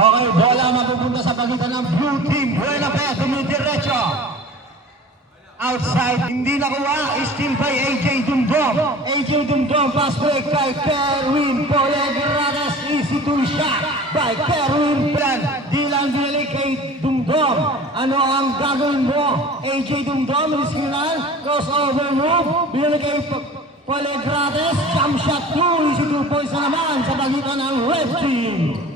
Okay, bola mapupunta sa pagitan ng blue team. Buena Fe, dumidiretso. Outside, hindi nakuha. Still by AJ Dumdum. AJ Dumdum, pass break kay Kerwin Polegrades. Easy to shot by Kerwin Plan. Dilan binalik kay Dumdum. Ano ang gagawin mo? AJ Dumdum, riskinan. Crossover move. Binalik kay Polegrades. Jump shot 2. Easy 2 points na naman sa pagitan ng red team.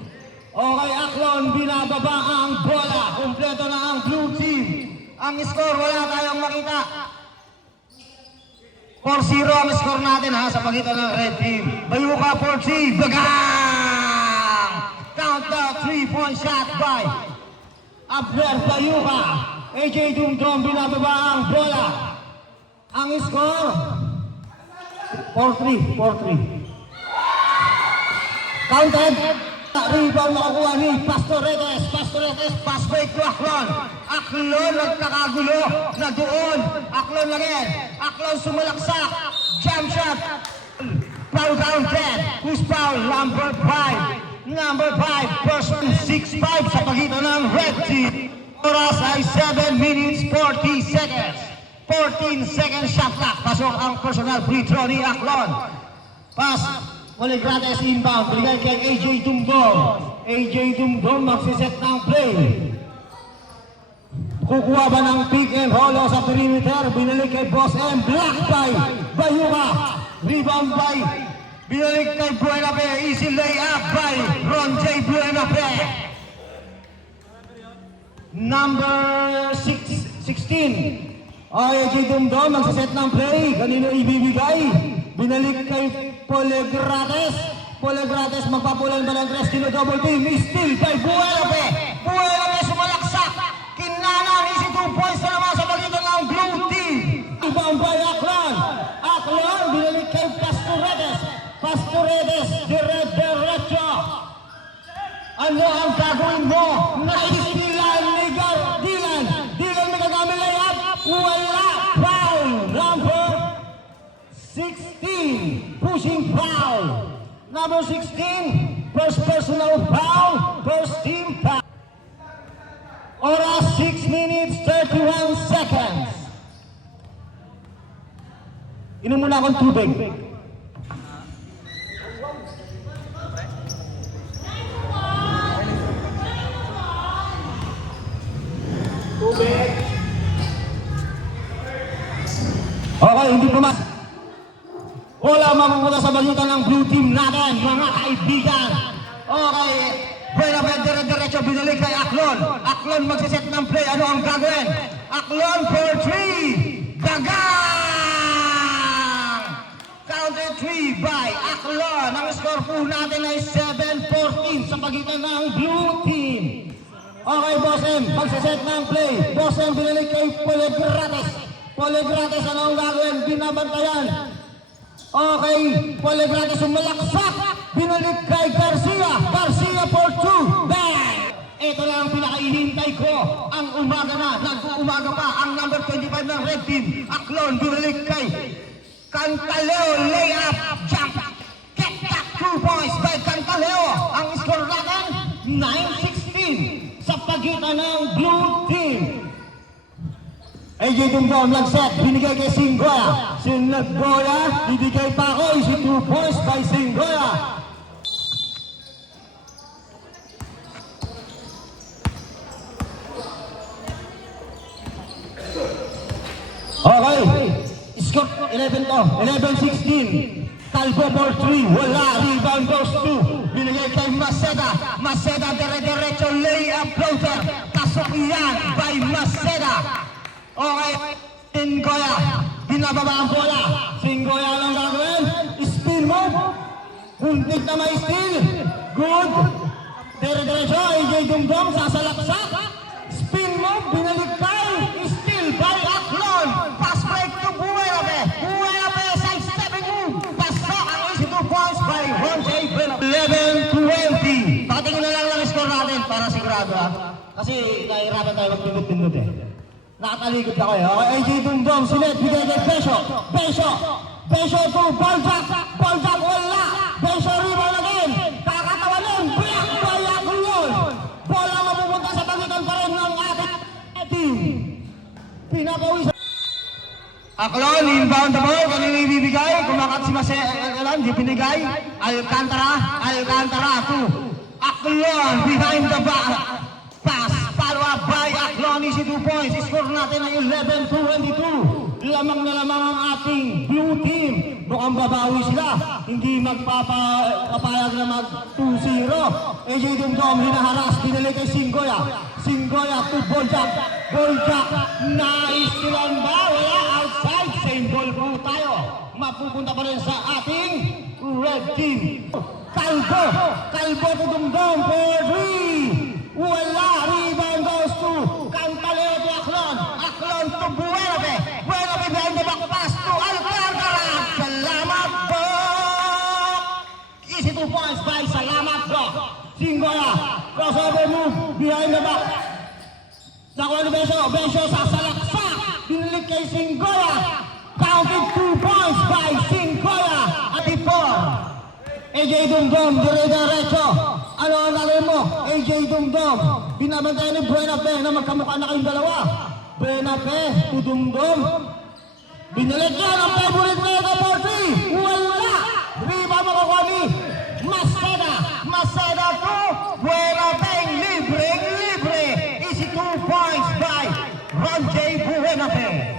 Okay, Aklon, binababa ang bola. Kompleto na ang blue team. Ang score, wala tayong makita. 4-0 ang score natin ha, sa pagitan ng red team. Bayuka 4-3, bagang! Countdown 3-point shot by Abner Bayuka. AJ Dumdum, binababa ang bola. Ang score, 4-3, 4-3. Counted. Rebound nakukuha ni Pastoretes. Pastoretes, pass break to Aklon. Aklon nagkakagulo na doon. Aklon again. Aklon sumalaksak. Jump shot. Foul counted. Who's foul? Number 5. Number 5. Person 6-5 sa pagitan ng red team. Oras ay 7 minutes 40 seconds. 14 seconds shot clock. Pasok ang personal free throw ni Aklon. Pass. Polegrades inbound, binigay kay AJ Dumdum. AJ Dumdum magsiset ng play. Kukuha ba ng pick and roll sa perimeter? Binalik kay Boss M. Block by Bayuka. Rebound by, binalik kay Buena Fe. Easy layup by Ron J. Buena Fe. Number 16. AJ Dumdum magsiset ng play. Kanino ibibigay? Binalik kay Polegrades. Polegrades magpapulan ba ng Crestino double team. Steal by Buena Fe. Buena Fe sumalaksak. Kinanan, easy 2 points na naman sa pagitan ng blue team. Ibang by Aklon. Aklon, binalik kay Pastoretes. Pastoretes, diretso. Ano ang gagawin mo? Naistilan ni Dilan. Dilan may gagamit layup. Wala. Foul. Number 16, pushing foul. Number 16, first personal foul, first team foul. Oras 6 minutes 31 seconds. Inom muna akong tubig. Tubig. Okay, hindi pumas. Wala mapupunta sa bagitan ng blue team natin, mga kaibigan. Okay, Buena Fe, diretso, binalik kay Aklon. Aklon magsiset ng play, ano ang gagawin? Aklon for 3, bagang! Counted 3 by Aklon. Ang score po natin ay 7-14 sa pagitan ng blue team. Okay, Boss M, magsiset ng play. Boss M, binalik kay Polegrades. Polegrades, ano ang gagawin? Binabantayan. Okay, Polegrades sumalaksak. Binalik kay Garcia. Garcia for 2. Bang! Ito lang ang pinakaihintay ko. Ang umaga na, nag-uumaga pa. Ang number 25 ng red team. Aklon, binalik kay Cantaleo. Layup, jump. Get back 2 points by Cantaleo. Ang score natin, 9-16 sa pagitan ng blue team. AJ Dumdum nag-set, binigay kay Singgoya. Singgoya, bibigay pa ako, isi 2 points by Singgoya. Okay, score 11 to, 11-16. Talbo for 3, wala, rebound goes 2. Binigay kay Maceda. Maceda, diretso, layup floater. Pasok yan by Maceda. Okay, Singgoya, binababa ang bola. Singgoya lang gagawin. Steal move. Kuntik na may steal. Good. Diretso, AJ Dumdum, sasalaksak. Spin move, binalik kay. Steal by Aklon. Pass break to Buena Fe. Buena Fe, side stepping move. Pasok ang easy 2 points by Ron J. 11-20. Patingin na lang score natin para sigurado ha. Kasi nahihirapan tayo magpindot-pindot eh. Nakatalikod ako eh. Okay, AJ Dumdum, sinet, bigay kay Besho. Besho to Balzac. Balzac wala. Besho rebound again. Kakatawalan. Black by Aklon. Aklon, inbound the ball. Kanino ibibigay? Kumakat si Masedan, di pinigay. Alcantara to Aklon, behind the back. Pass, follow up by Aklon, easy 2 points. Score natin ay 11-22. Lamang na lamang ang ating blue team. Mukhang babawi sila. Hindi magpapayag na mag 2-0. AJ Dumdum, hinaharas, pinali kay Singgoya. Singgoya to Boljak. Boljak, naistilan ba? Wala, outside. Same ball po tayo. Mapupunta pa rin sa ating red team. Calvo to Dumdum for 3. Wala, rebound goes to Cantaleo to Aklon. Aklon to Buenabe. Buenabe behind the back pass to Alcantara. Salamat po! Easy 2 points by Salamat po. Singgoya, crossover move behind the back. Nakuha ni Bencio sa salaksak. Binilig kay Singgoya. Counted 2 points by Singgoya. At 4. AJ Dumdum, dire-diretso. Ano ang nalay mo? AJ Dumdum. Binabantay ni Buenabe na magkamukha na kayong dalawa. Buenabe to Dumdum. Binalik yan ang favorite mega for 3. Wala! Riba makukuha ni Maceda to Buenabe. Libre. Easy 2 points by Ron J. Buenabe.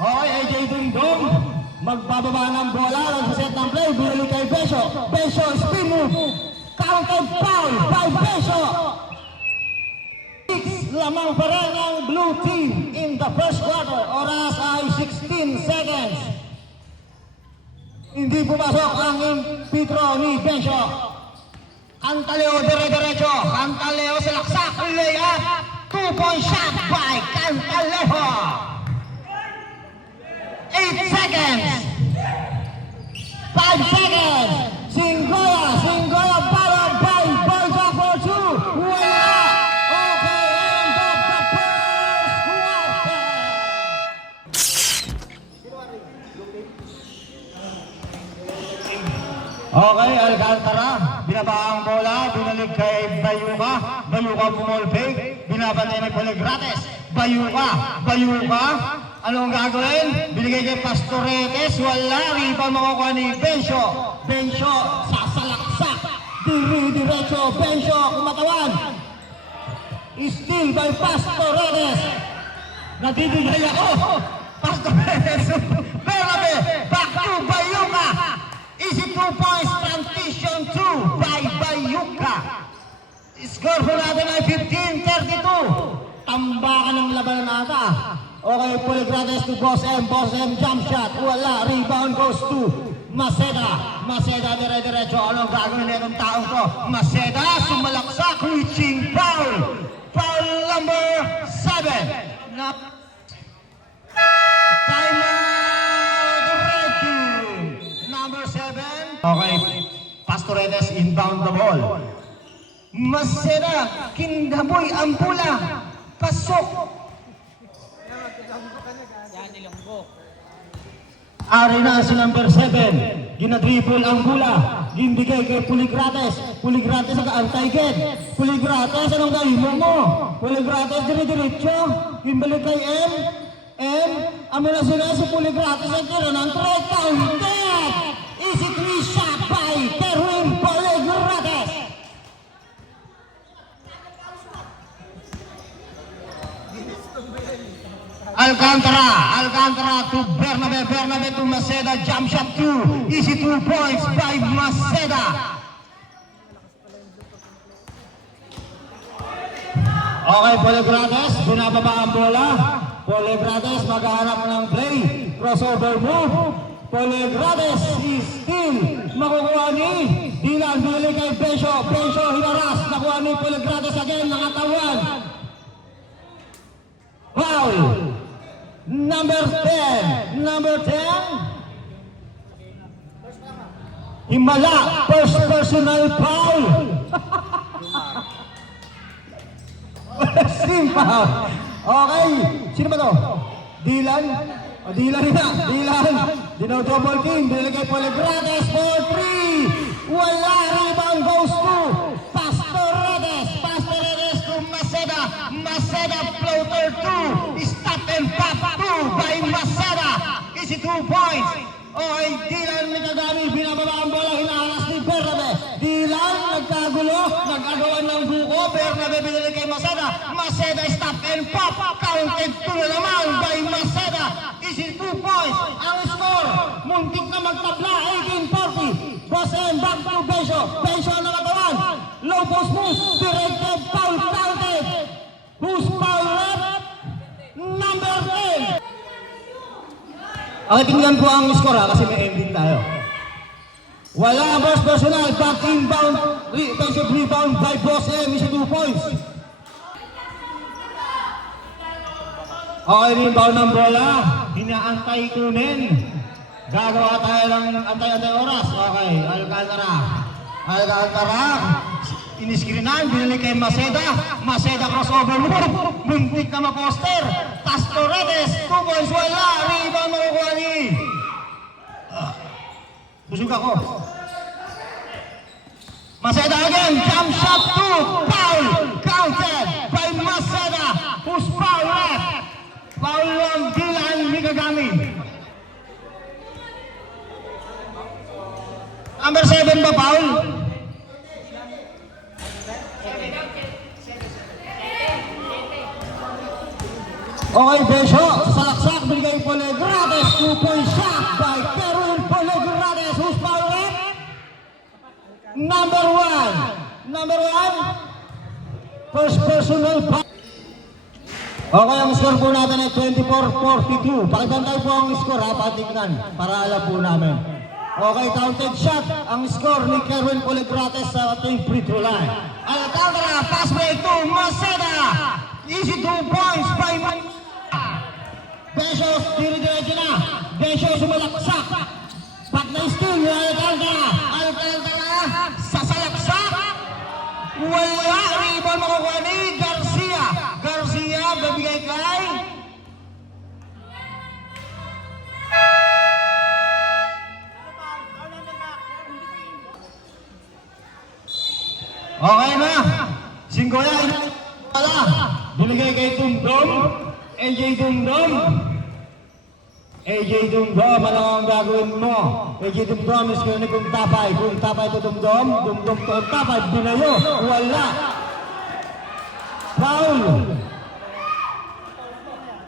Okay, AJ Dumdum. Magbababa ng bola sa set ng play. Binalik kay Bencio. Bencio, spin move. Counted foul by Bencio. 6 lamang pa rin ang blue team in the first quarter. Oras ay 16 seconds. Hindi pumasok ang impitro ni Bencio. Cantaleo, dire-diretso. Cantaleo sa laksak. Layup. 2-point shot by Cantaleo. 8 seconds. 5 seconds. Singgoya, followed by Boljak for 2. Wala. Okay, end of the first quarter. Okay, Alcantara. Binaba ang bola. Binalik kay Bayuka. Bayuka pumulpig. Binabantay ni Poligrates. Bayuka. Anong gagawin? Binigay kay Pastoretes. Wala. Riba makukuha ni Bencio. Bencio sa salaksak. Dire-diretso. Bencio kumatawan. Steal by Pastoretes. Nadibigay ako. Pastoretes. Benabe. Back to Bayuka. Easy 2 points. Transition 2 by Bayuka. Score po natin ay 15-32. Tambakan ng labanan nata. Okay, Poligrates to Boss M jump shot. Wala, rebound goes to Maceda. Dire-diretso. Anong gagawin na itong taong to? Maceda, sumalaksak, reaching foul. Foul number 7. Timeout, red team. Number 7. Okay, Pastoretes inbound the ball. Maceda, kindaboy ang pula. Pasok. Arena sa number 7. Ginadribble ang bola. Ginbigay kay Poligrates. Poligrates ang kaantaygen. Poligrates, anong gawin mo? Poligrates, dire-diretso. Ginbalik kay M. Amo na sila si Poligrates ang tira ng 3 counted. Easy 3 shot by Terwin Poligrates. Alcantara to Bernabe to Maceda, jump shot 2, easy 2 points by Maceda. Okay, Poligrates, binababa ang bola. Poligrates maghahanap ng play, crossover move. Poligrates is still makukuha ni Dylan, binili kay Bencio hinaras, nakuha ni Poligrates again, nakatawan. Foul. Number 10. Himala, first personal foul. Simple. Okay, sino ba to? Dylan Dino-double team, binigay Poligrates for 3. Wala, rebound goes to Pastoretes to Maceda flow nag-agawan ng buko. Bernabe binili kay Maceda. Maceda stop and pop. Counted 2 na naman by Maceda. Easy 2 points. Ang score, muntik na magtabla. 18-40. Boss M, back to Besyo. Besyo ang nakatawan. Low post move. Directed foul. Counted. Who's foul left? Number 10. Okay, tingnan po ang score ha, kasi may ending tayo. Wala boss personal, back inbound, defensive rebound by Boss M, is 2 points. Okay, rebound ng bola, hinaantay kunin. Gagawa tayo ng antay-antay oras. Okay, Alcantara, iniskrinan, binili kay Maceda. Maceda crossover move, muntik na maposter. Tastoretes, 2 points, wala, rebound makukuha ni. Busog ako. Maceda again, jump shot 2, foul, counted by Maceda, who's foul left. Foul on Dylan Mikagami. Number 7 ba foul? Okay, Besyo, salaksak, binigay Polegrades, 2-point shot by Kerwin Polegrades, who's foul left? Number 1. First personal foul. Okay, ang score po natin ay 24-42. Pakibantay po ang score ha, patignan, para alam po namin. Okay, counted shot, ang score ni Kerwin Polegrades sa ating free throw line. Alcantara, pass break to Maceda. Easy 2 points by Besyo, diri-diretso na. Besyo sumalaksak. Back na steal ni Alcantara, sasalaksak. Wala, rebound makukuha ni Garcia. Garcia, babigay kay okay na. Singgoya, wala. Binigay kay Dumdum. AJ Dumdum, ano ang gagawin mo? AJ Dumdum is kaya kung tapay to Dumdum to tapay, binayo, wala.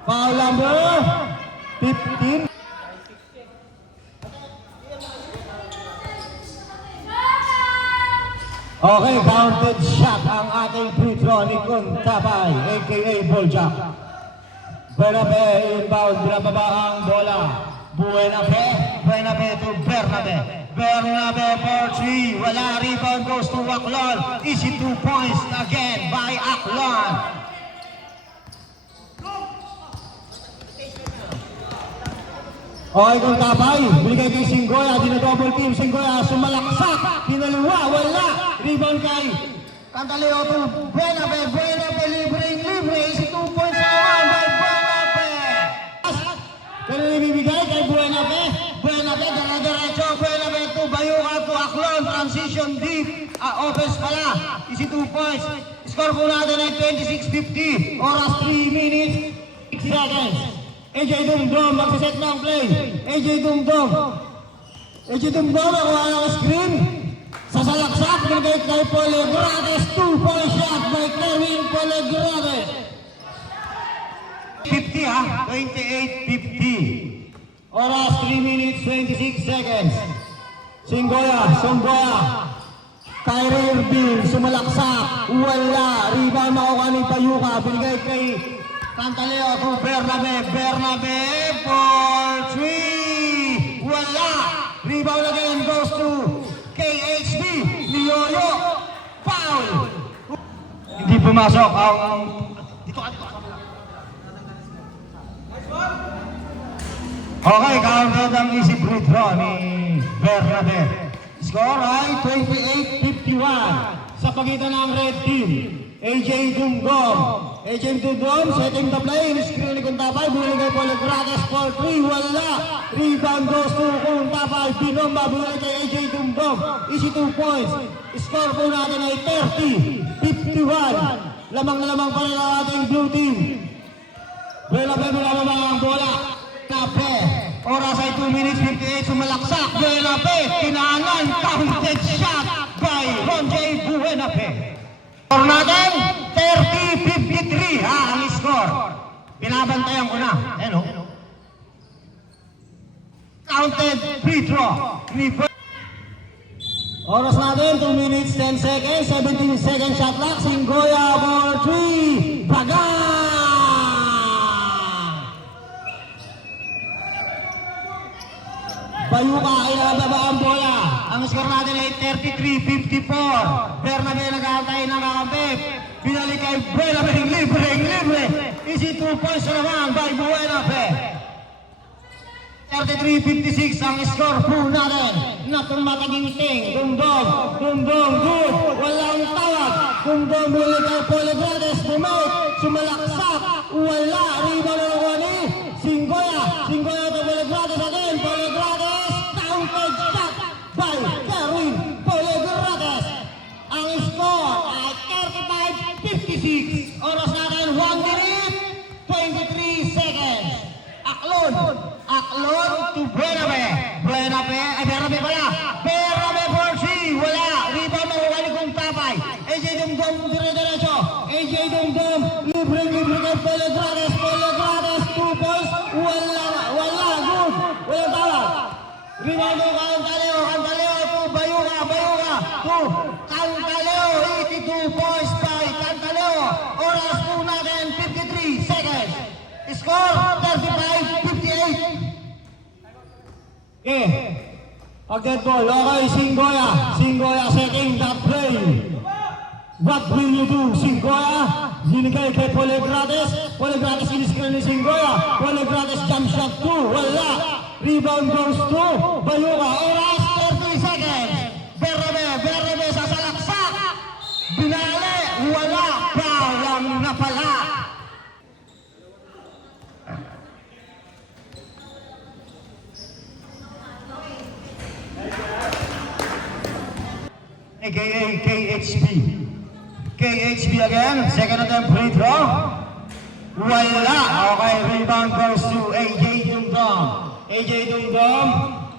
Foul number 15. Okay, counted shot ang ating free throw ni Kuntapay, aka Boljak. Bernabe inbound, binababa ang bola. Buenafe to Bernabe. Bernabe for 3, wala, rebound goes to Aklan. Easy 2 points again by Aklan. Okay, Kuntapay, binigay kay Singgoya, dinadouble team, Singgoya, sumalaksak, kinaliwa, wala, rebound kay Cantaleo to Buenafe, libre, easy 2 points naman by Buenafe. Pero ibibigay kay Buenafe, dala-diretso, Buenafe to Bayuca to Aklan, transition deep, offense pala, easy 2 points. Score po natin ay 26-50, oras 3 minutes, 6 seconds. AJ Dumdum, magsiset ng play. AJ Dumdum, nakuha ng screen. Sasalaksak, binigay kay Polegrades, 2-point shot by Kerwin Polegrades. 50 ha, 28-50. Oras 3 minutes, 26 seconds. Singgoya. Kyrie Irving, sumalaksak, wala. Rebound makuha ni Bayuca, binigay kay Cantaleo to Bernabe for 3, wala. Rebound again goes to KHB, Lioyo, foul. Hindi pumasok ang dito. Okay, counted ang easy free throw ni Bernabe. Score ay 28-51 sa pagitan ng red team. AJ Dumdum, setting the play, screen ni Kuntapay, binili kay Polegrades for 3, wala. Rebound goes to Kuntapay, binomba, binili kay AJ Dumdum, easy 2 points. Score po natin ay 30-51. Lamang na lamang pa rin ang ating blue team. Buenafe, binababa ang bola. Buenafe, oras ay 2 minutes 58, sumalaksak. Buenafe, kinanan, counted shot by Ron J. Buenafe. Score natin, 30-53 ang score. Binabantayan ko na. Ayan o. Counted free throw. Oras natin, 2 minutes, 10 seconds, 17 seconds shot clock. Singgoya for 3. Bagang! Bayuka, inababa ang bola. Ang score natin ay 33-54. Bernabe nag-aantay ng kakampi. Pinalik kay Bernabe, libre. Easy 2 points na naman by Buenafe. 33-56 ang score po natin. Natong mataginting. Dumdum, good. Walang tawag. Dumdum, muli kay Poligrades. Bumait, sumalaksak. Wala, rebound na nakuha ni Singgoya to Poligrades again. Poligrades, counted shot by Kerwin Poligrades. Ang score ay 35-56. Oras natin, 1 minute, 23 seconds. Aklon to Bernabe. Bernabe pala. Bernabe for 3. Wala. Rebound na huwag kong tapay. AJ Dumdum, dire-diretso. AJ Dumdum, libre kay Poligrades. 2 points. Wala. Good. Walang tawag. Rebound mo, Cantaleo to Bayuka. To Cantaleo. 82 points by Cantaleo. Oras po natin, 53 seconds. Score, 35-58. Agad ball. Okay, Singgoya setting that play. What will you do, Singgoya? Zinigay kay Poligrades. Poligrades in-screen ni Singgoya. Poligrades jump shot 2. Wala. Rebound goes to Bayuka. Oras, 30 seconds. Bernabe sasalaksak. Binale. Wala. Bawang na pala. AKA KHB again, second attempt free throw. Wala. Okay, rebound goes to AJ Dumdum.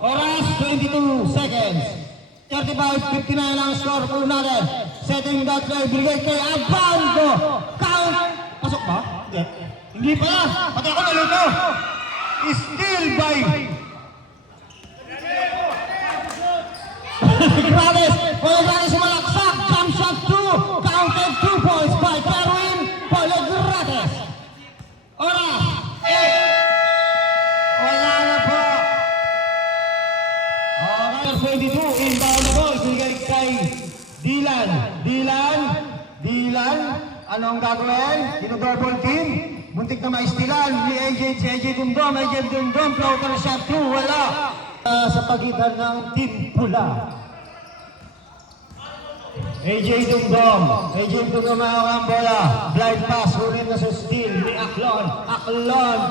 Oras, 22 seconds. 35-59 ang score po natin. Setting that play, bigay kay Abando. Count. Pasok ba? Hindi pala. Pati ako naluto. Still by Poligrades sumalaksak, jump shot 2, counted 2 points by Kerwin Poligrades. Oras, 8. Wala na po. Oras, 22, inbound ball, sinigay kay Dylan, anong gagawin? Double team, muntik na maistilan ni AJ Dumdum, floater shot 2, wala. Sa pagitan ng team pula. AJ Dumdum ang bola. Blind pass, hunin na sa steal ni Aklon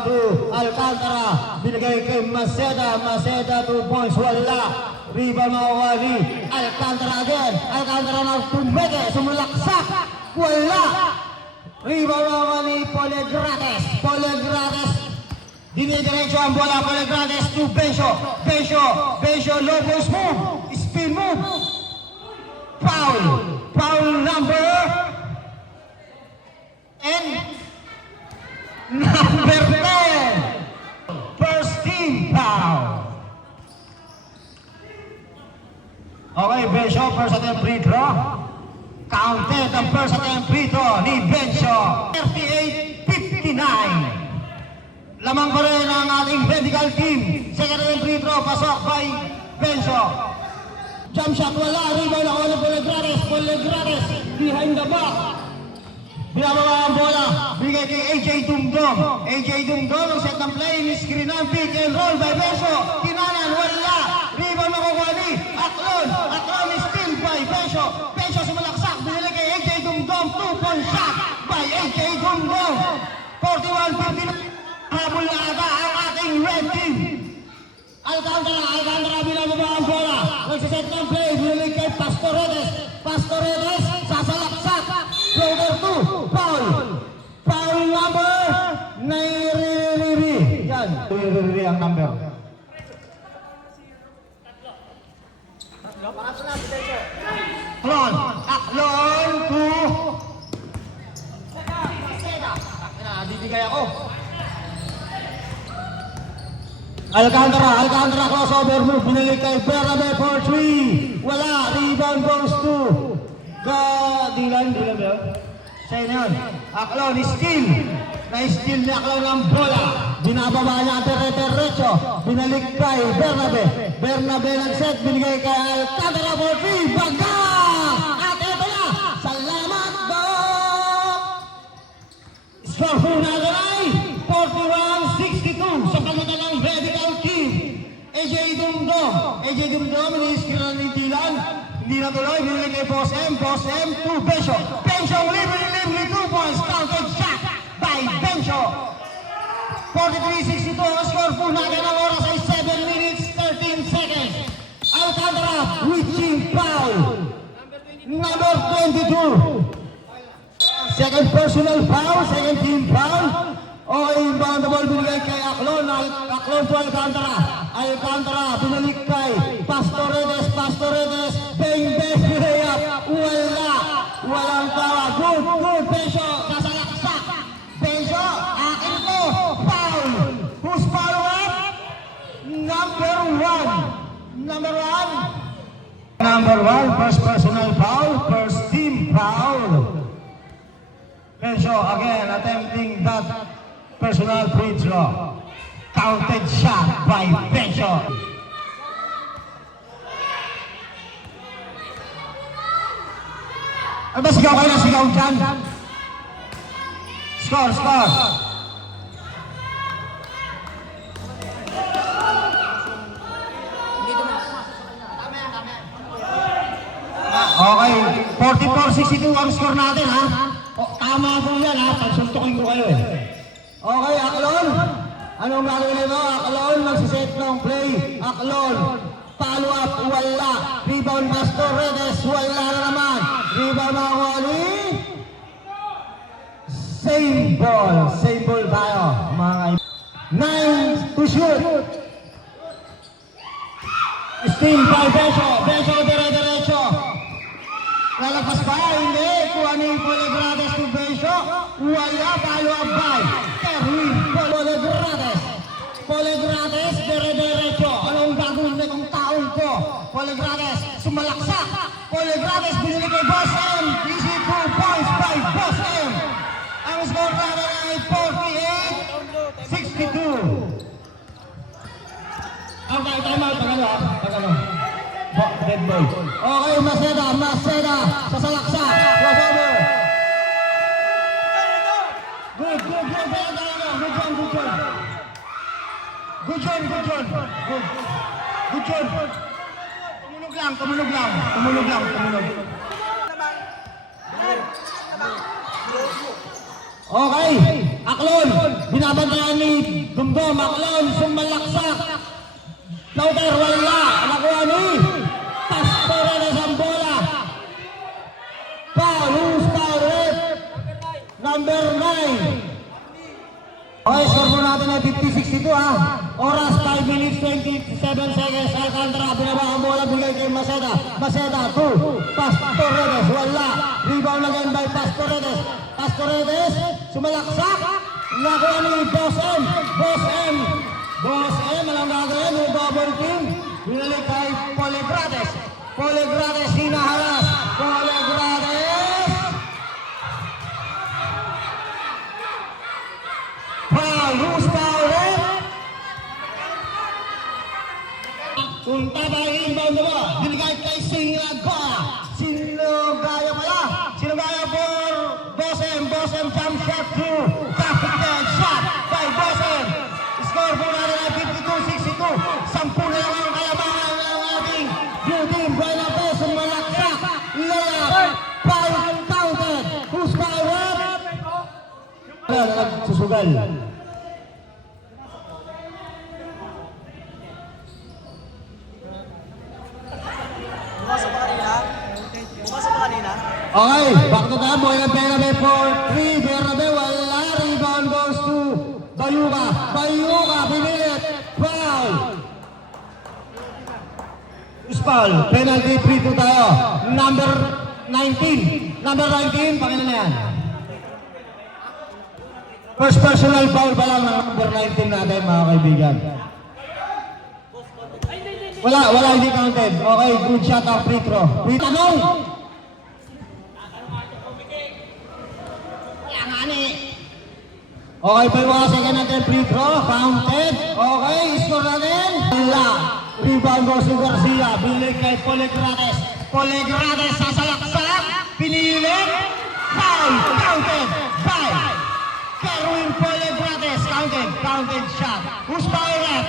to Alcantara. Binigay kay Maceda 2 points, wala. Rebound makuha ni Alcantara again. Alcantara na tumeke, sumulaksak, wala. Rebound makuha ni Poligrades. Dinidiretso ang bola, Poligrades to Bencio, low post move, spin move. Foul number 10. First team foul. Okay, Bencio, first attempt free throw. Counted ang first attempt free throw ni Bencio. 38-59. Lamang pa rin ang ating medical team. Second attempt free throw, pasok by Bencio. Jump shot, wala. Rebound ako ni Poligrades behind the back. Binababa ang bola. Bigay kay AJ Dumdum. Ang set ng play. Screen ang pick and roll by Bencio. Kinanan, wala. Rebound makukuha ni Aklon is still by Bencio. Sumalaksak. Binili kay AJ Dumdum. 2-point shot by AJ Dumdum. 41-59. Habol na ata ang ating red team. Alcantara binababa ang bola. Nagsiset ng play. Binili kay Pastoredes. Sasalaksak. Floater 2. Foul number 9. Yan. Riri ang number. Aklon to kaya ko. Alcantara crossover move, binalik kay Bernabe for 3. Wala, rebound goes to Dilan ba yun? Sa'yo na yun. Aklon, steal. Na-steal ni Aklon ang bola. Binababa niya ang tere-terecho. Binalik kay Bernabe. Bernabe nag-set, binigay kay Alcantara for 3. Baga! At ito na! Salamat po! Score po natin ay 41-62 sa pagitan ng medical team. AJ Dumdum, ini-screen ni Dylan. Hindi na tuloy, binili kay Boss M to Bencho. Bencho libre 2 points, counted shot by Bencho. 43-62 ang score po natin, ang oras ay 7 minutes 13 seconds. Alcantara reaching foul. Number 22. Second personal foul, second team foul. Okay, inbound the ball binigay kay Aklon to Alcantara. Alcantara binalik kay Pastoredes, bang, layup. Walang tawa. Good, Bencho, kasalaksak. Bencho, akin to, foul. Who's follow up? Number one, first personal foul, first team foul. Bencho again attempting that personal free throw. Counted shot by Bencho. Ano ba sigaw kayo na sigaw dyan? Score. Okay, 44-62 ang score natin ha. Tama po yan ha, pagsuntukin ko kayo eh. Okay, Aklon. Anong gagawin mo? Aklon, magsiset ng play. Aklon, follow up, wala. Rebound Pastoredes, wala na naman. Rebound mga wali. Same ball tayo mga 9 to shoot. Steal by Bencho dire-diretso. Lalagpas ba? Hindi. Kuha ni Polegrades to Bencho. Wala, follow up by Terwin Polegrades dire-diretso. Anong gagawin na itong taong ko? Polegrades, sumalaksak. Polegrades, binili kay Boss M. Easy 2 points by Boss M. Ang score natin ay 48-62. Okay, time out. Pagano. Dead ball. Okay, Maceda. Sasalaksak. Crossover. Good. Good job. Tumunog lang. Okay, Aklon. Binabantayan ni Dumdum. Aklon, sumalaksak. Lauter, wala. Nakuha ni Pastoredes ang bola. Who's foul rep? Number 9. Okay, score po natin ay 50-62 ha. Oras 5 minutes 27 seconds. Alcantara, binaba ang bola, bigay kay Maceda. Maceda, 2. Pastoredes, wala. Rebound again by Pastoredes. Sumalaksak. Nakuha ni Boss M, alam gagawin, yung double team. Binalik kay Polegrades, hinaharas. Who's foul rep? Kung tabay inbound mo, binigay kay Sinogaya for Boss M jump shot to captain shot by Boss M. Score po natin ay 52-62. 10 na lang ang kayabangan ng ating blue team. Buena po, sumalaksak. Layup, 5 counted. Who's foul rep? Susugal. Okay, back to time. Bernabe for 3. Bernabe, wala. Rebound goes to Bayuka, pinilit. Foul. Foul. Penalty, 3-2 tayo. Number 19, pakita na yan. First personal foul pa lang ng number 19 natin mga kaibigan. Wala, hindi counted. Okay, good shot ang free throw. Free tanong! Wala nga ni. Okay, pa yung mga second natin free throw. Counted. Okay, score natin. Wala. Rebound goes to Garcia. Bilig kay Polegrades. Polegrades sasalaksak. Pinilit. Foul. Counted. By Kerwin Polegrades. Counted shot. Who's foul at?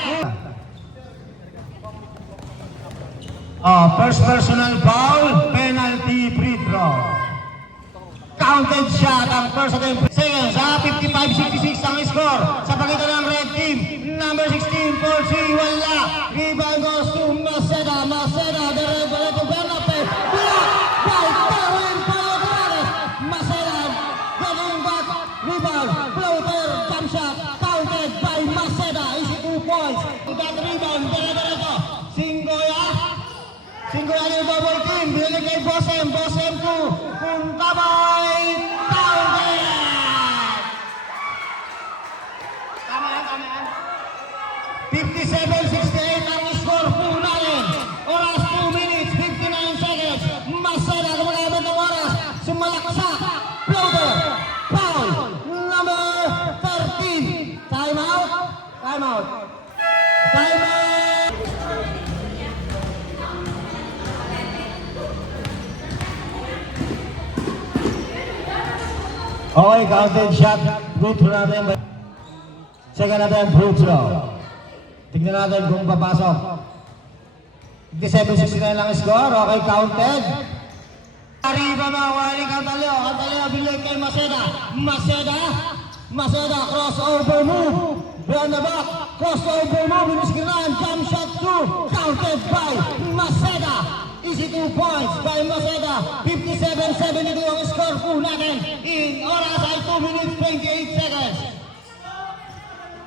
First personal foul, penalty free throw. Counted shot ang first at seconds. 55-66 ang score sa pagitan ng red team. Number 16, Porci, wala. Rebound goes to Maceda. Maceda, diretso to Bernape. Block by Kerwin Polegrades. Maceda, getting back. Rebound, floater, jump shot. Counted by Maceda. Easy 2 points. That rebound, diretso. Singgoya yung double team. Binalik kay Bosem. Bosem to Puntabay. Counted! Tama yan. 57-68 ang score po natin. Oras 2 minutes, 59 seconds. Maceda gumagamit ng oras. Sumalaksak. Floater. Foul. Number 13. Time out. Okay, counted shot. Free throw natin. Second natin, free throw. Tignan natin kung papasok. 57-69 lang score. Okay, counted. Arriba mga waling Cantaleo. Cantaleo bilig kay Maceda, crossover move. Behind the back, crossover move. Iniskiran, jump shot 2. Counted by Maceda. Easy 2 points by Maceda. 57-72 ang score po natin in oras ay 2 minutes 28 seconds.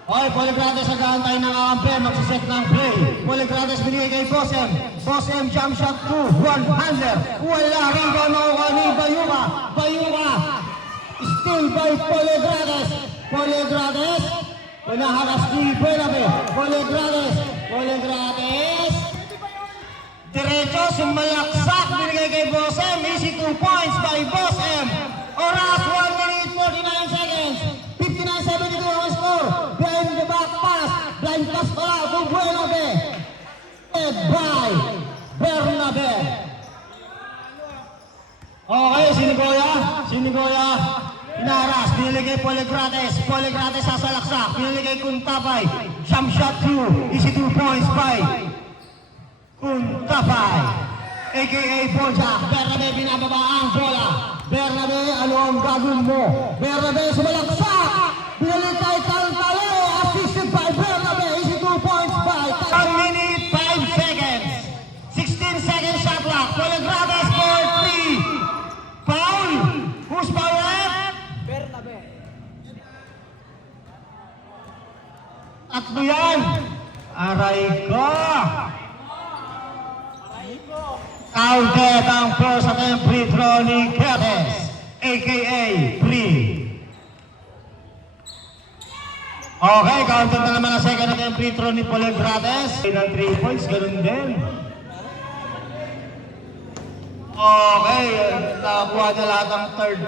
Okay, Polegrades nag-aantay ng Amper, magsiset ng play. Polegrades binigay kay Bosem. Bosem jump shot 2, one-hander. Wala rin ba makuha ni Bayuka. Bayuka, still by Polegrades. Polegrades, pinaharas ni Bernabe. Polegrades. Diretso, sumalaksak, binigay kay Bosem. Easy 2 points by Bosem. Oras, 1 minute 49 seconds. 59-72 ang score. Behind the back pass. Blind pass pala to Bernabe. By Bernabe. Okay, Sinigoya. Inaras, binili kay Polegrades. Polegrades sasalaksak, binili kay Kuntabay. Jump shot 2. Easy 2 points by Kuntabay, a.k.a. Bojack. Bernabe binababa ang bola. Bernabe, ano ang gagawin mo? Bernabe sumalaksak. Binalik kay Cantaleo. Assisted by Bernabe. Easy 2 points by 1 minute 5 seconds. 16 seconds shot clock. Polegrades for 3. Foul. Who's foul? Bernabe. Tatlo yan. Aray ko. Counted ang first at free throw ni Curtis, a.k.a. Free. Okay, counted na naman ang second at free throw ni Polegrades. Ng 3 points, ganun din. Okay, nakakuha niya lahat ng third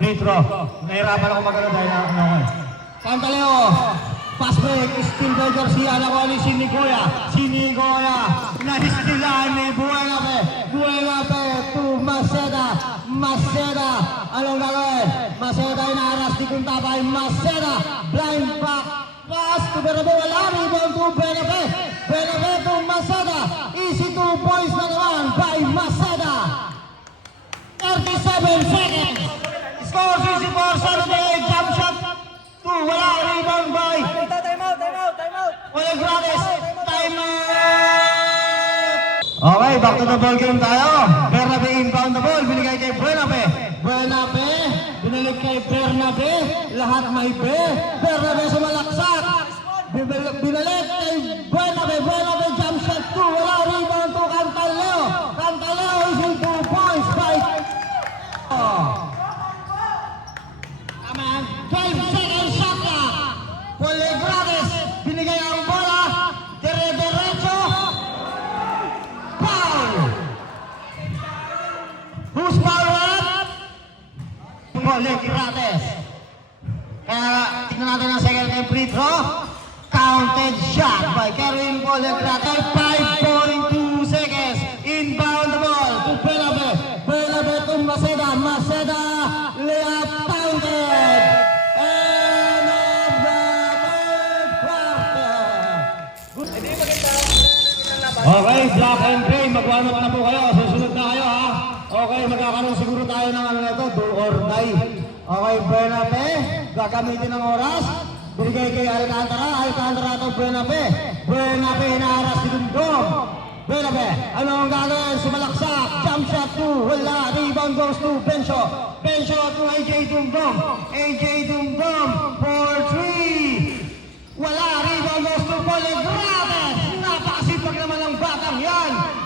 free throw. Nahirapan ako magano dahil ako. Cantaleo, pass break, still by Garcia, nakuha ni Sinigoya. Nahistilaan ni Buenape to Maceda, anong gagawin? Maceda inaharas ni Kuntabay. Maceda, blind back pass to Bernabe, wala, rebound to Bernabe to Maceda. Easy 2 points na naman by Maceda. 37 seconds. Score 64-78, jump shot 2, wala, rebound by Time out. Polegrades. Time out. Okay, back to the ball game tayo. Bernabe inbound the ball, binigay kay Bernabe. Binalik kay Bernabe. Lahat may be. Bernabe sumalaksak. Binalik kay Bernabe. Jump shot 2, wala, rebound to Cantaleo. Cantaleo is in 2 points by... Tama, 12 Polegrates. Kaya tignan natin ang second game free throw. Counted shot by Kerwin Polegrates. 5.2 seconds. Inbound the ball to Benabe. Benabe to Maceda. Maceda layup counted. End of the third quarter. Okay, black and gray. Magwanap na po kayo. Susunod na kayo ha. Okay, magkakaroon siguro tayo ng ano na ito, do or die. Okay, Benabe, gagamitin ng oras. Binigay kay Alcantara, Alcantara to Benabe. Benabe, hinaharas si Dumdum. Benabe, ano ang gagawin? Sumalaksak, jump shot to, wala, rebound goes to Bencho. Bencho to AJ Dumdum. AJ Dumdum for 3. Wala, rebound goes to Polegrates. Napakasipag naman ang batang yan.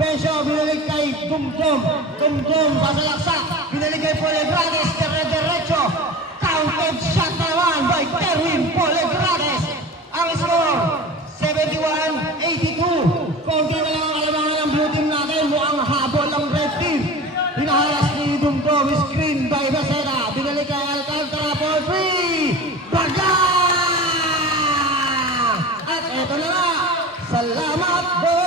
Bencho, binalik kay Dumdum. Dumdum, sasalaksak. Binalik kay Polegrates, derecho. Counted shot naman by Kerwin Polegrates. Ang score, 71-82. Konti na lang ang kalamangan ng blue team natin. Mukhang habol ang red team. Hinaharas ni Dumdum, screen by Maceda. Binalik kay Alcantara for 3. Bagang! At eto na nga, salamat po!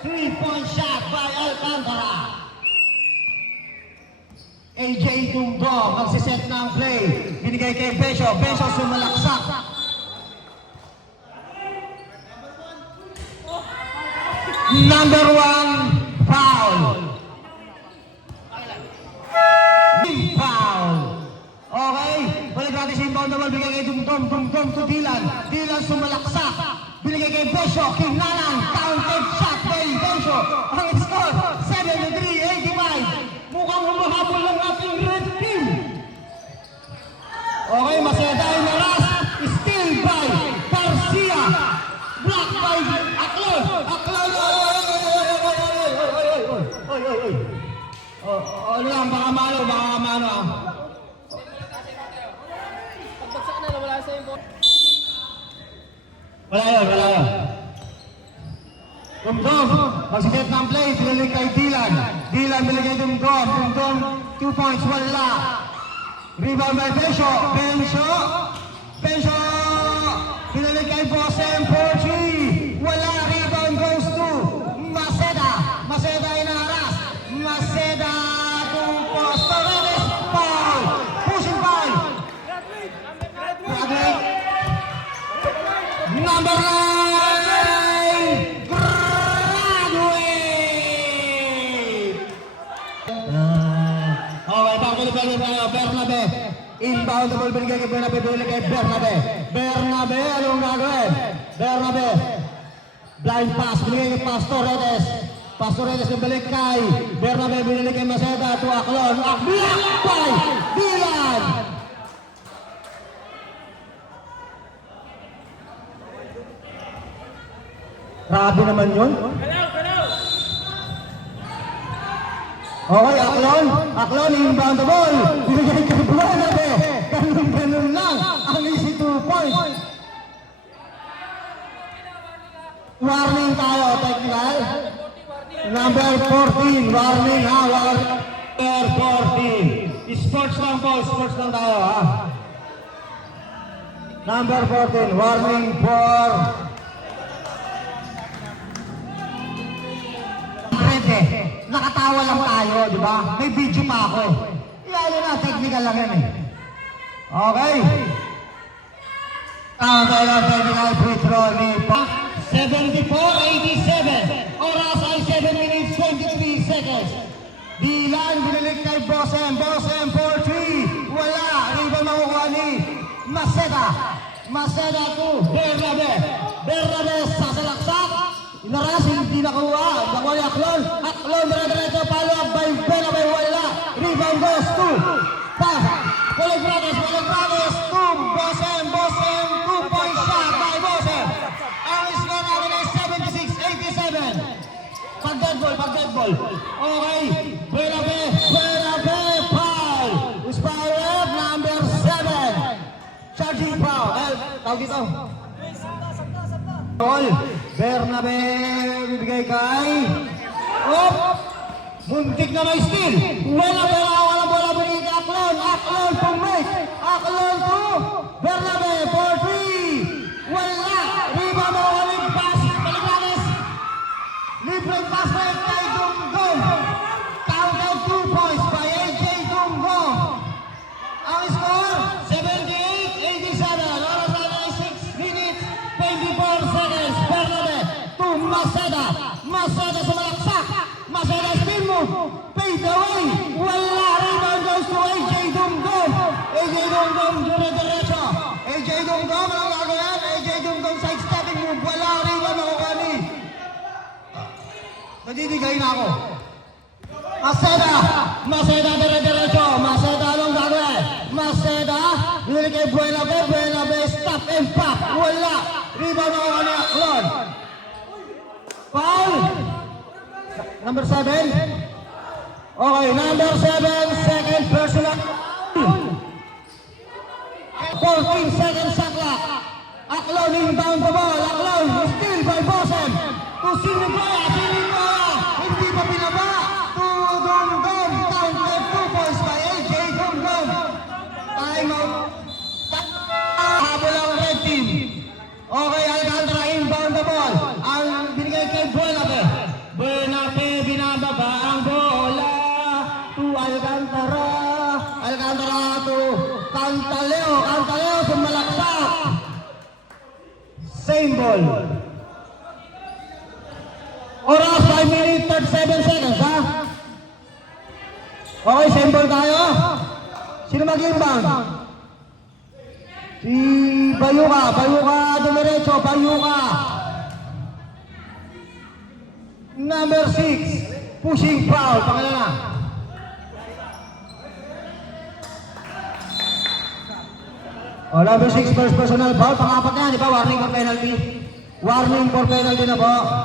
3-point shot by Alcantara. AJ Dumdum magsiset ng play. Binigay kay Bencho. Bencho sumalaksak. Number 1 foul. Foul. Okay. Balik natin si inbound naman. Binigay kay Dumdum. Dumdum to Dylan. Dylan sumalaksak. Binigay kay Bencho. Kinanan. Counted shot by Bencho. Ang score, 73-85. Mukhang humahabol ng ating red team. Okay, Maceda ay naras. Steal by Garcia. Block by Aklon. Aklon. Oy. Ano lang, baka mano ah. Pagbagsak na, wala sa yung ball. Wala yun. Dumdum, magsiset ng play, pinalik kay Dylan. Dylan binigay Dumdum. Dumdum, 2 points, wala. Rebound by Bencho. Bencho, pinalik kay Bosem for 3. Wala, rebound goes to Maceda. Maceda inaharas. Maceda to Postoreles. Foul. Pushing foul. Bradley. Number 9. Okay, pakulit tayo. Bernabe. Inbound the ball binigay kay Bernabe. Binigay kay Bernabe. Bernabe, anong gagawin? Bernabe. Blind pass. Binigay kay Pastoreles. Pastoreles yung balik kay Bernabe. Binigay kay Maceda to Aklon. Block by Dylan. Grabe naman yun. Okay, Aklon, inbound the ball. Binigay kay Bernabe. Ganun lang. Ang easy 2 points. Warning tayo, technical. Number 14, warning ha. Number 14. Sports lang tayo ha. Number 14, warning for... Nakatawa lang tayo, di ba? May video pa ako eh. Iyan na, technical lang yan eh. Okay. Counter ng technical free throw ni 74-87. Oras ay 7 minutes 23 seconds. Dylan, binilig kay Bosem. Bosem for 3. Wala. Rebound makukuha ni Maceda. Maceda to Bernabe. Bernabe sasalaksak. Inaras, hindi nakuha. Nakuha ni Aklon. Aklon, dire-diretso, follow up by Benabe. Wala. Rebound goes to pass. Polegrates to Bosem. 2-point shot by Bosem. Ang score natin ay 76-87. Pag-dead ball. Okay. Benabe, foul. Foul up, number 7. Charging foul. Tawag dito. Bernabe, bibigay kay Muntik na may steal. Wala bola binigay kay Aklon. Aklon to make. Aklon to Bernabe for 3. Wala. Rebound mo ulit pass. Baliganes. Libreng pass by kay Dumdum. Counted 2 points by AJ Dumdum. Ang score, 78-87. Oras na 6 minutes, 24 seconds. Bernabe to Maceda. Maceda sumalaksak. Maceda spin move. Fade away. Wala. Rebound goes to AJ Dumdum. AJ Dumdum, dire-diretso. AJ Dumdum, ang gagawin? AJ Dumdum side-stepping move. Wala. Rebound nakuha ni. Nadidigay na ako. Maceda dire-diretso. Maceda anong gagawin? Maceda, nilagay kay Buenabe, stop and pop. Wala. Rebound nakuha ni Aklon. Foul. Number 7. Okay, number 7, second personal. 14 seconds shot clock. Aklon inbound the ball. Aklon, steal by Bosem. To Sinigoya. Hindi pa pinaba. To Dumdum. Counted 2 points by AJ Dumdum. Time out. Habol ang red team. Okay, Alcantara inbound the ball. Ang binigay kay Buenabe. Buenabe binababa ang bola. To Alcantara. Alcantara to Cantaleo. Cantaleo sumalaksak. Same ball. Oras 5 minutes 37 seconds ha. Okay, same ball tayo. Sino mag-inbound? Si Bayuka dumiretso, Bayuka. Number 6, pushing foul, pangalan na. Oh, number 6, first personal foul, pang-apat na yan, di ba? Warning for penalty. Warning for penalty na po.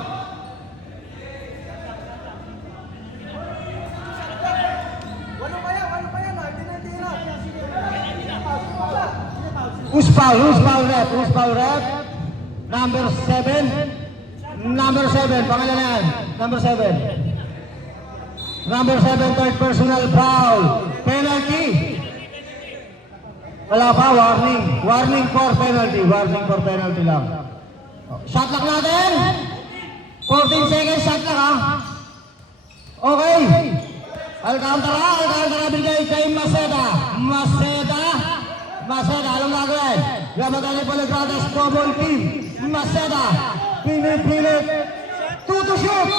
Who's foul rep? Number 7, pangalan na yan. Number 7, third personal foul. Penalty. Wala pa, warning for penalty lang. Shot clock natin. 14 seconds shot clock ha. Okay. Alcantara bigay kay Maceda, alam na agad. Yamatali Palagradas, double team. Maceda, pinipilit. To shoot.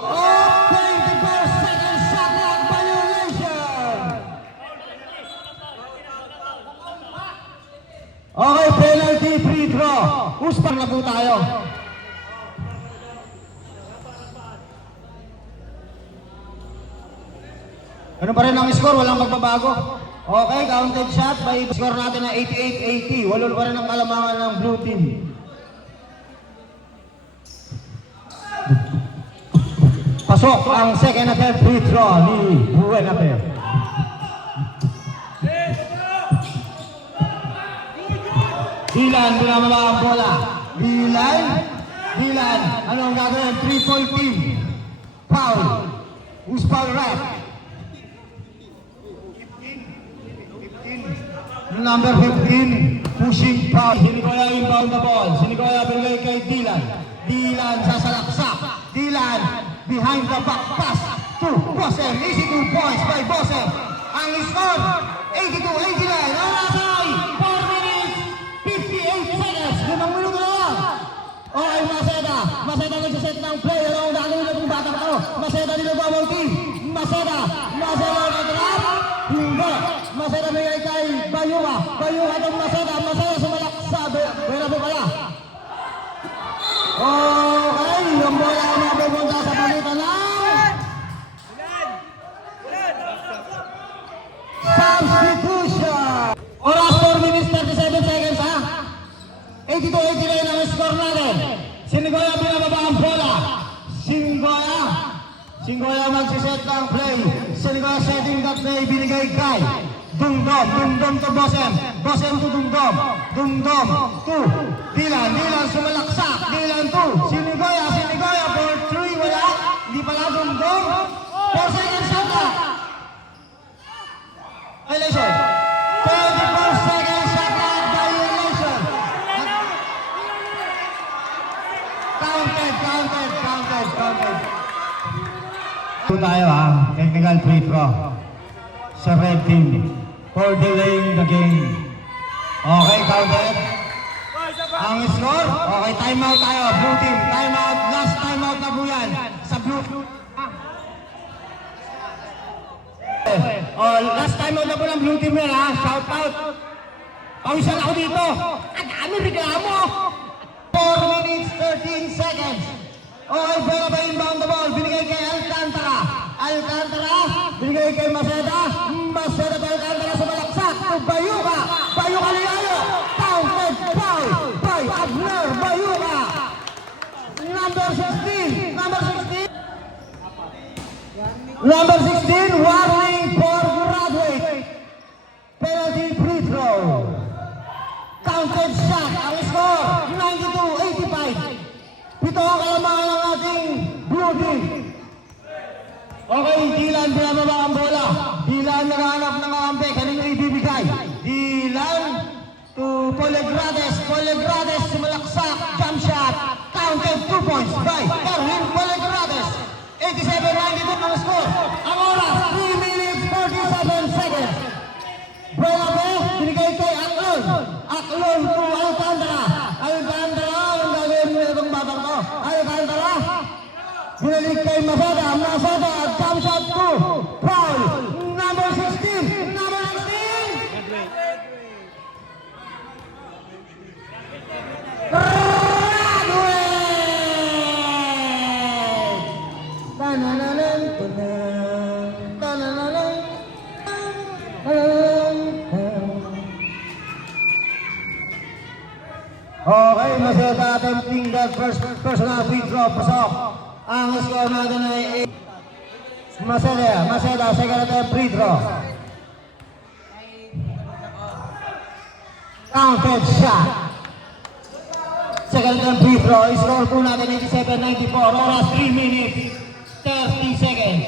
Oh, 24 seconds shot clock violation. Okay, penalty free throw. Uspang na po tayo. Ano pa rin ang score? Walang magbabago. Okay, counted shot by score natin na 88-80. Walo pa rin ang kalamangan ng blue team. Pasok ang second at third free throw ni Buenabe. Dilan, binababa ang bola. Dilan, anong gagawin? 3-point team. Foul. Who's foul rep? Number 15, pushing foul. Sinigoya inbound the ball. Sinigoya binigay kay Dilan. Dilan sasalaksak. Dilan behind the back pass to Bosem. Easy 2 points by Bosem. Ang score, 82-89. Oras ay 4 minutes, 58 seconds. 5 minuto na lang. Okay, Maceda nagsaset ng play. Ano ang gagawin na itong bata ko? Maceda nilagawang team. Maceda nag-drop. Hindi. Maceda bigay kay Bayuka itong Maceda sumalak sa Buenabe pala. Okay, yung bola ang mapupunta sa palitan ng substitution. Oras 4 minutes 37 seconds ha. 82-89 ang score natin. Sinigoya binababa ang bola. Sinigoya magsiset ng play. Sinigoya setting the play. Binigay kay Dumdum to Bosem to Dumdum to Dilan sumalaksak. Dilan to Sinigoya for 3. Wala. Hindi pala Dumdum. 4 seconds. tayo ha. Technical free throw. Sa red team. For delaying the game. Okay, counted. Ang score? Okay, timeout tayo. Blue team, timeout. Last timeout na po yan. Sa blue. Oh, last timeout na po ng blue team yan ha. Shout out. Pawisan ako dito. Ang dami reklamo. 4 minutes, 13 seconds. Okay, pero ba inbound the ball? Binigay kay Alcantara. Alcantara, binigay kay Maceda. Maceda pa Alcantara sa balaksak. Bayuka. Bayuka Liayo. Counted foul by Abner Bayuka. Number 16. Number 16. Number 16, warning for graduate. Penalty free throw. Counted shot. Ang score, 92-85. Ito ang kalamangan ng ating blue team. Okay, Dylan binababa ang bola. Dylan naghahanap ng kampe. Kanino ibibigay? Dylan to Polegrades. Polegrades sumalaksak. Jump shot. Counted 2 points by Erwin Polegrades. 87-92 ang score. Ang oras, 3 minutes 47 seconds. Buenape, binigay kay Aklon. Aklon to Alcantara. Alcantara, ang gagawin mo itong batang ko. Alcantara, binalik kay Maceda. Maceda, jump shot 2. Foul. Number 16. Number 16. Okay, Maceda attempting the first personal free throw. Pasok. Ang score natin ay Maceda, second attempt free throw. Counted shot. Second attempt free throw. Score po natin 87-94. Oras 3 minutes 30 seconds.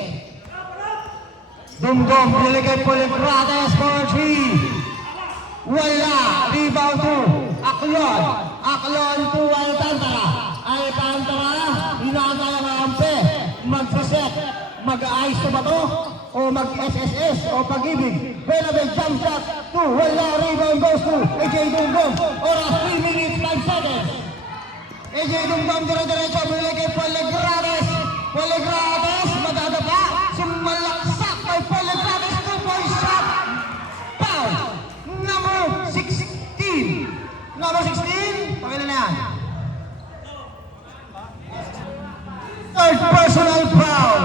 Dumdum, binili kay Polegrades for 3. Wala. Rebound to Aklon. Aklon to Alcantara. Alcantara, hinahantay ang kampe. Mag-reset. Mag-ayos na ba to? O mag-SSS? O pag-ibig? Benabel jump shot. 2. Wala. Rebound goes to AJ Dumdum. Oras 3 minutes 5 seconds. AJ Dumdum dire-diretso. Binili kay Polegrades. Polegrades, madadapa. Sumalaksak kay Polegrades. 2-point shot. Foul. Number 16. Number 16. Pakilan na yan. Third personal foul.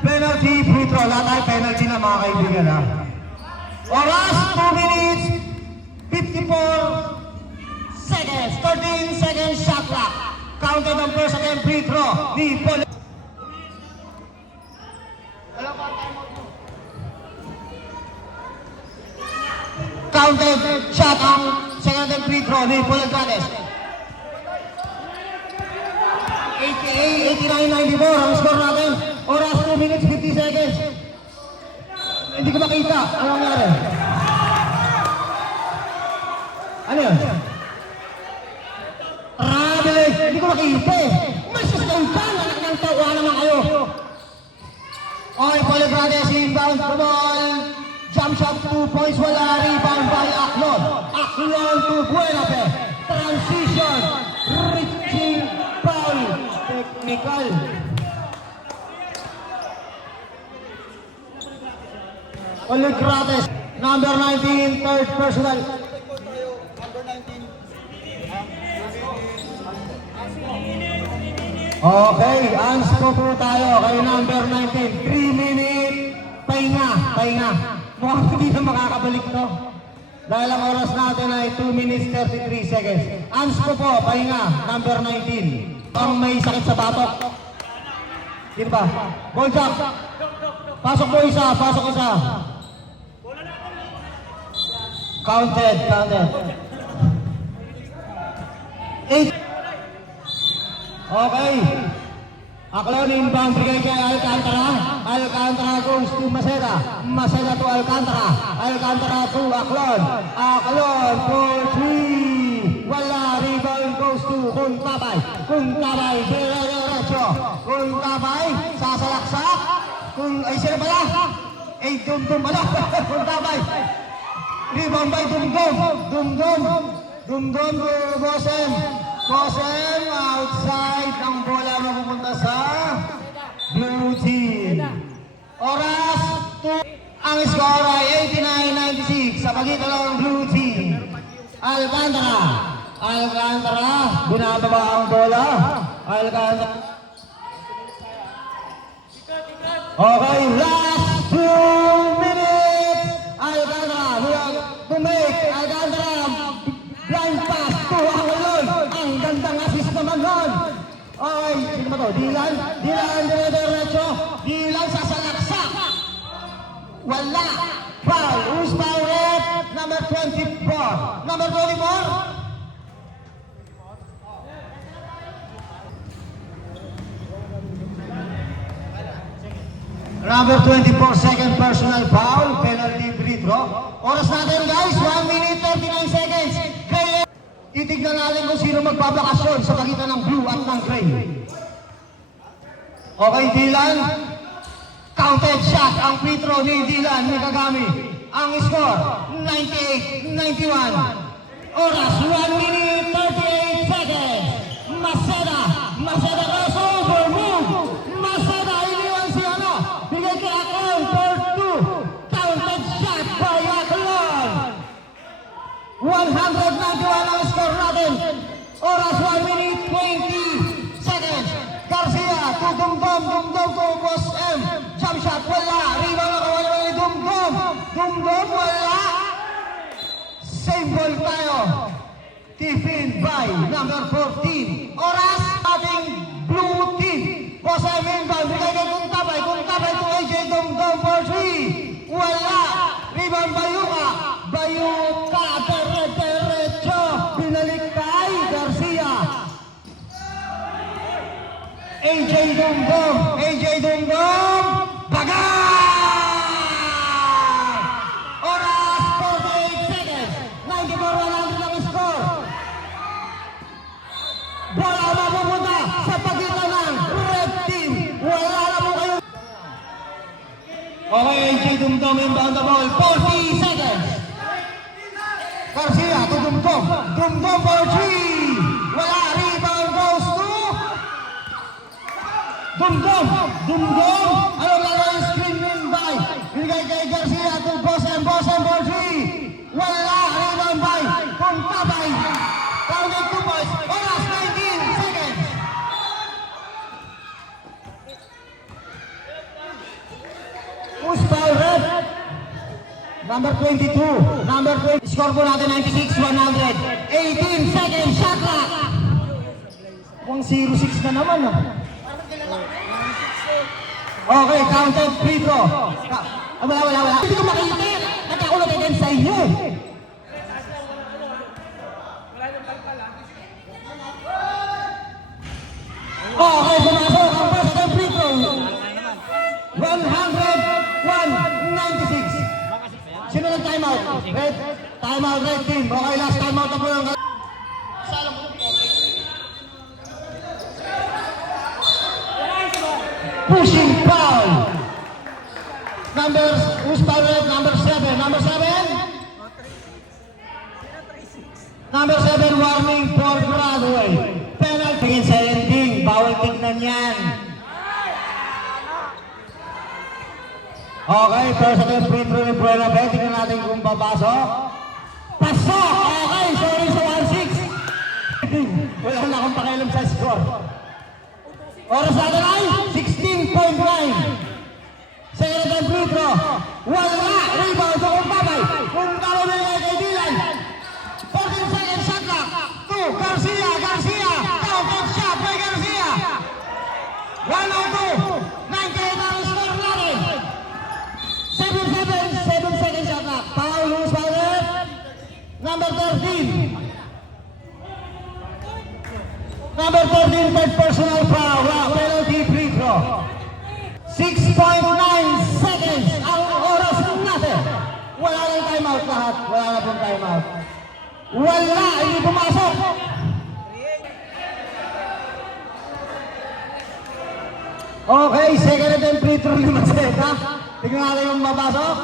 Penalty free throw. Lahat ay penalty na mga kaibigan ha. Oras 2 minutes 54 seconds. 13 seconds shot clock. Counted ang first attempt free throw ni Paul. Counted shot ang second attempt free throw ni Polegrades. 89-94 ang score natin. Oras 2 minutes 50 seconds. Hindi ko makita. Ano nangyari? Ano yun? Travel! Hindi ko makita eh. May sustain ka! Anak ng tawa naman kayo. Okay, Polegrades inbound the ball. Jump shot 2 points. Wala. Rebound by Aklon. Aklon to Buenape. Transition. Reaching foul. Technical. Polegrades. Number 19. Third personal. Okay, answer po tayo kay number 19. 3 minute. Pahinga. Mukhang hindi na makakabalik to. Dahil ang oras natin ay 2 minutes 33 seconds. Answer po, pahinga. Number 19. Ang may sakit sa batok. Di ba? Ball jack. Pasok po isa. Counted. 8. Okay. Aklon inbound bigay kay Alcantara. Alcantara goes to Maceda. Maceda to Alcantara. Alcantara to Aklon. Aklon for 3. Wala. Rebound goes to Kuntabay. Kuntabay diretso. Kung tabay, sasalaksak. Kung, ay sila pala. Ay, dumdum pala. Kung tabay. Rebound by Dumdum. Dumdum to Bosem. Bosem, outside. Ang bola mapupunta sa blue team. Oras, 2. Ang score ay 89-96 sa pagitan ng blue team. Alcantara. Binababa ang bola. Alcantara. Okay, last 2 minutes. Alcantara, we have to make Alcantara blind pass to Angelon. Ang gandang assist naman nun. Okay, sino ba to? Dylan, dire-diretso. Dylan sa salaksak. Wala. Foul. Who's foul rep? Number 24. Number 24? Number 24, second personal foul, penalty free throw. Oras natin guys, 1 minute 39 seconds. Kaya titignan natin kung sino magbabakasyon sa pagitan ng blue at ng gray. Okay, Dylan. Counted shot ang free throw ni Dylan Mikagami. Ang score, 98-91. Oras, 1 minute 38 seconds. Maceda crossover move. Maceda iniwan si ano. Bigay kay Akron for 2. Counted shot by Akron. 191 ang score natin. Oras 1 minute 20 seconds. Garcia to Dumdum to Boss M. Jump shot wala. Rebound na kawala ni Dumdum wala. Same ball tayo. Tiffin by number 14. Oras ating blue team. Boss M inbound. Bigay kay Kuntabay to AJ Dumdum for 3. Wala. Rebound Bayuka. Diretso. Binalik kay Garcia. AJ Dumdum. Bagang! Oras 48 seconds. 94-100 ang score. Bola mapupunta sa pagitan ng red team. Wala na po kayo. Okay, AJ Dumdum inbound the ball. 40 seconds. Garcia to Dumdum for 3. Wala. Rebound goes to Dumdum. Ano laro yung screen by? Bigay kay Garcia to Bosem for 3. Wala. Rebound by Kuntabay. Counted 2 points. Oras 19 seconds. Who's foul red? Number 22. Number 20. Score po natin 96-100. 18 seconds. Shot clock. Mukhang 0-6 na naman. Okay, counted free throw. Wala. Hindi ko makita. Kasi ako natin sa inyo. Okay, pumasok ang first time free throw. 101-96. Sino ng timeout? Red? Timeout, red team. Okay, last timeout na po yung... Pushing foul. Who's foul red? Number 7. Number 7, warning for Broadway. Penalty against Selenting. Bawal tignan yan. Okay, first attempt free throw ni Buenafe. Tignan natin kung papasok. Pasok! Okay, sorry sa 1-6. Wala na akong pakialam sa score. Oras natin ay 16.9. Second attempt free throw. Wala! Rebound sa Kuntabay. Kuntabay na kay Dylan. 14 seconds shot clock. 2, Garcia. Counted shot by Garcia. 102. 98 ang score natin. 7 seconds shot clock. Foul, who's foul red? Number 13. Number 13, third personal foul. Penalty free throw. 6.9 seconds ang oras natin. Wala nang timeout lahat. Wala na pong timeout. Wala, hindi pumasok. Okay, second attempt free throw ni Maceta. Tingnan natin yung mapasok.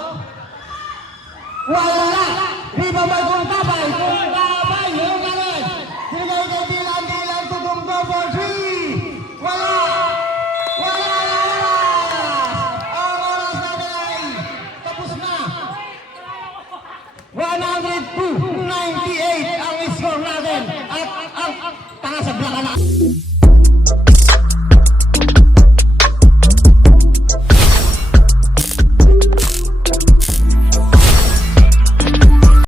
Wala! Rebound by Kuntabay! Kuntabay! Yung galing! Sinigay kay Dylan, Dylan tutumbo for 3! Wala! Wala! Ang oras natin ay tapos na! 102-98 ang score natin! At ang tanga sa blaka na!